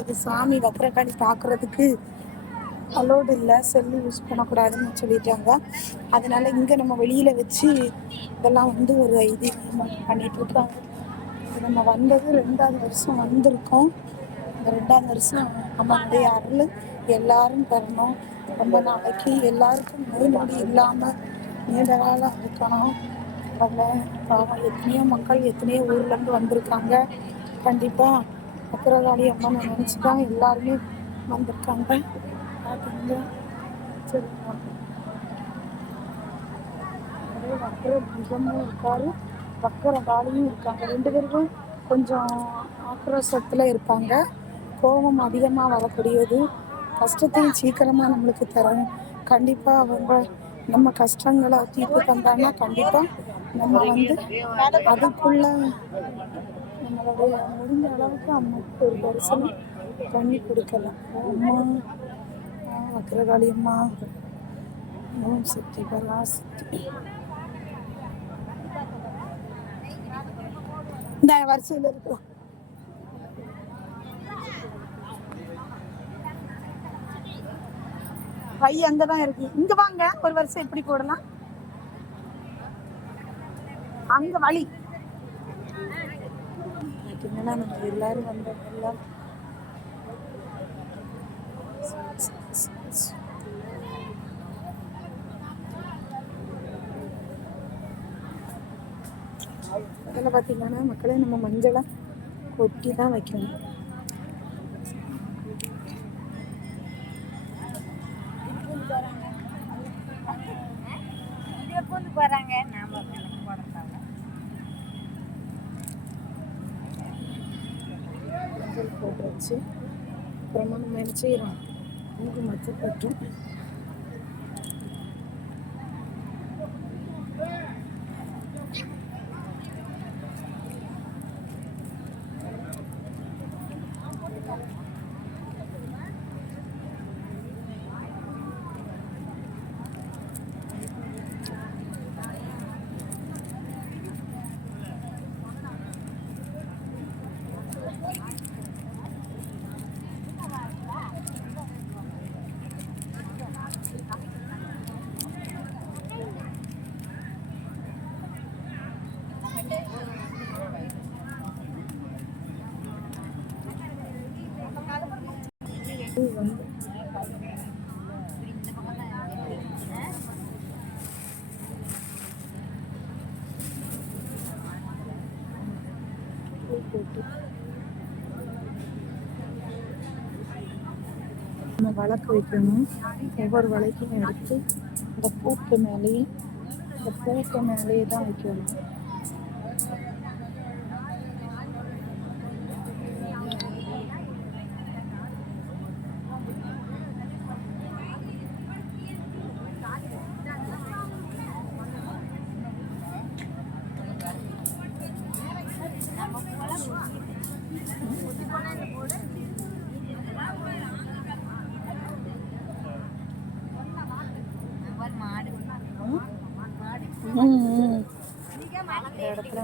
இது சாமி வக்கரகாளி பார்க்குறதுக்கு அலோடு இல்லை, செல்லு யூஸ் பண்ணக்கூடாதுன்னு சொல்லிட்டாங்க. அதனால இங்கே நம்ம வெளியில் வச்சு இதெல்லாம் வந்து ஒரு ஐதீகம் பண்ணிகிட்ருக்காங்க. நம்ம வந்தது 2வது வருஷம் வந்திருக்கோம். இந்த 2வது வருஷம் நம்மளுடைய அருள் எல்லாரும் தரணும். ரொம்ப நாளைக்கு எல்லாருக்கும் நோய் நொடி இல்லாமல் நீண்ட காலம் இருக்கணும். அதில் பாவம் எத்தனையோ மக்கள் எத்தனையோ ஊர்லேருந்து வந்திருக்காங்க. கண்டிப்பாக வக்கரகாளி அம்மனை நினச்சி தான் எல்லாருமே வந்திருக்காங்க. பார்த்தீங்களா? சரிங்களா? அதே வக்கர புஜமும் இருக்கார், வக்கரகாளியும் இருக்காங்க. 2 பேருக்கும் கொஞ்சம் ஆக்ரோஷத்தில் இருப்பாங்க. கோபம் அதிகமாக வரக்கூடியது. கஷ்டத்தையும் சீக்கிரமாக நம்மளுக்கு தரணும். கண்டிப்பாக அவங்க நம்ம கஷ்டங்களை தீர்த்து தந்தாங்கன்னா கண்டிப்பாக நம்ம வந்து அதுக்குள்ள நம்மளுடைய முடிஞ்ச அளவுக்கு அம்மாவுக்கு ஒரு தரிசனம் பண்ணி கொடுக்கலாம். அம்மா வக்கரகாளி அம்மா, ஓம் சக்தி பராசக்தி. இந்த வரிசையில் இருக்கலாம். பை அங்கதான் இருக்கு. இங்க வாங்க, ஒரு வரிசை எப்படி போடலாம்? அங்க வழி பார்த்தீங்கன்னா நம்ம எல்லாரும் வந்ததெல்லாம் அதில் பார்த்தீங்கன்னா மக்களே நம்ம மஞ்சளை கொட்டி தான் வைக்கணும். மஞ்சள் போட்டு வச்சு அப்புறமா நம்ம என்ன செய்யறோம், குங்குமத்தை பட்டும் வந்து போட்டு நம்ம வழக்கு வைக்கணும். ஒவ்வொரு வழக்கையும் எடுத்து இந்த பூக்கு மேலேயே தான் வைக்கணும். இடத்துல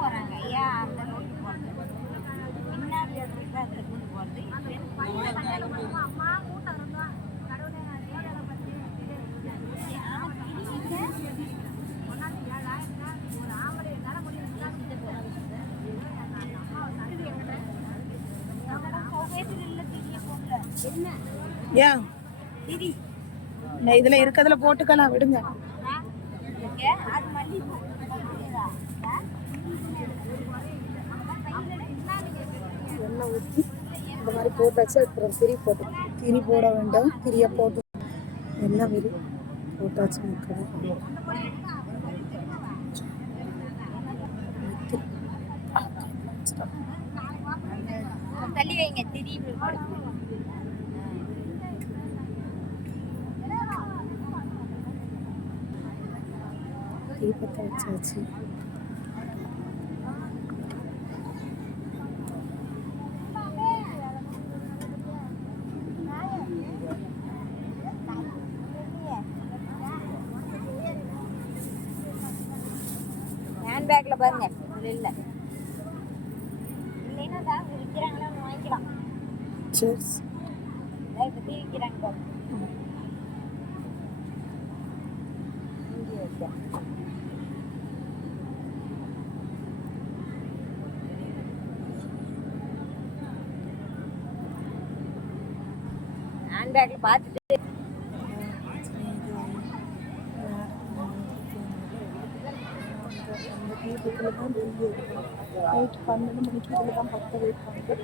போறாங்க. ஐயா அந்த ரோட்டு போறது பின்னாடி போறது ஏன் இதுல இருக்கிறதுல போட்டுக்கலாம், விடுங்க. எண்ணெய் ஊற்றி இந்த மாதிரி போட்டாச்சு. அப்புறம் திரி போட வேண்டாம். திரியை போட்டு எல்லாம் விரி போட்டாச்சு. மக்கள் தள்ளி வைங்க. திரி தீபத்தை வச்சாச்சு. பேக்ல பாருங்க இல்ல இல்லைன்னா தான் விற்கிறாங்களா வாங்கிக்கலாம். சரி. பற்றி விற்கிறாங்க பாருங்க. ஹேண்ட் பேக்ல பார்த்துட்டு நைட்டு 12 மணிக்கு இதில் தான் பற்ற வைப்பாங்க.